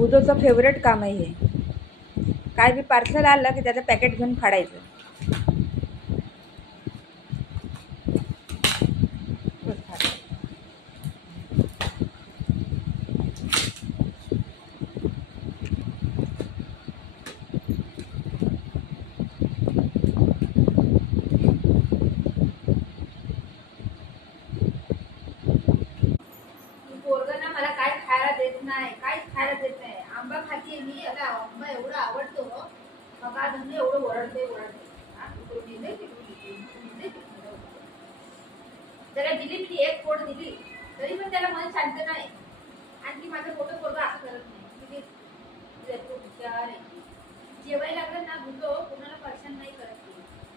बुधोचं favourite काम आहे हे. काय बी पार्सल आलं की त्याचं पॅकेट घेऊन फाडायचं. पोरगं ना मला काय खायला देत नाही, काहीच खायला देत नाही. आंबा खाते मी, आता आंबा एवढा आवडतो मग आज म्हणजे एवढं ओरडते. त्याला दिली मी एक फोड दिली तरी पण त्याला मन शांत नाही. आणखी माझं मोठं पोरगं असं करत नाही. जेवायला लागलं ना भुतो कोणाला परेशान नाही करत.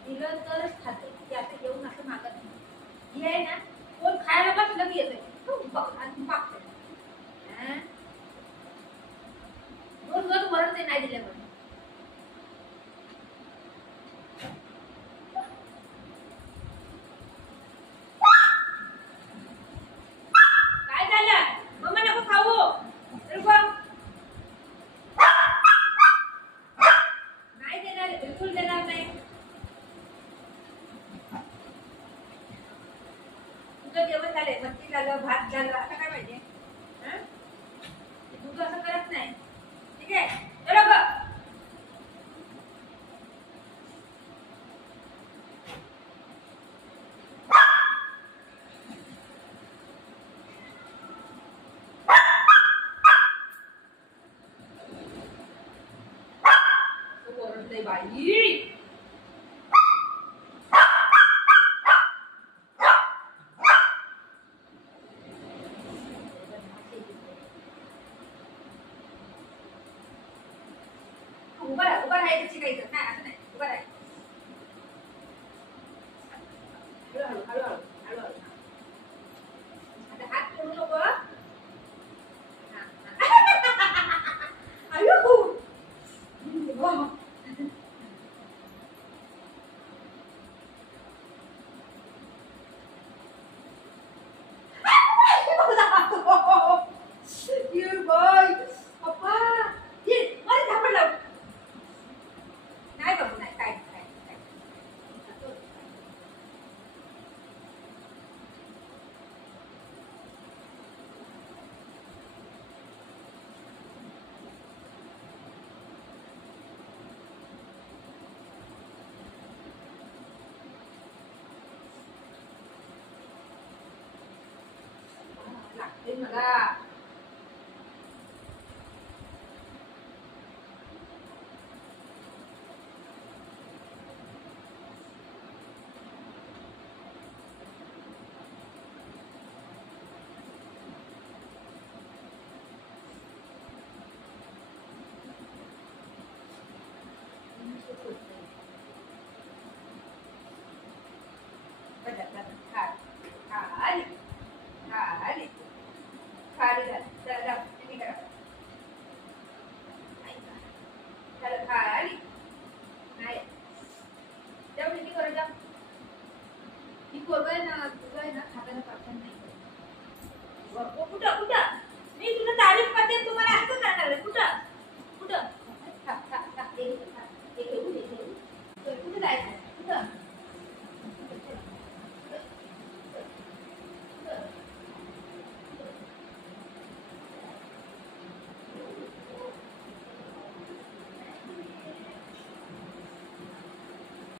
दिलं तरच खाते, की आता येऊन असं मागत नाही. हे आहे ना कोण खायला बसलं की येतंय रोज वरडते नाही दिल्यावर. काय झालं मम्मा नको खाऊ नाही देणार, बिलकुल देणार नाही. तुझं जेवण झालंय, मच्छी झालं, भात झालं, आता काय पाहिजे? तुझं असं करत नाही. ठीक आहे चलो ग. ओरडते बाई. उभा राहायचं शिकायचं नाही, असं नाही. उभा राहायचं.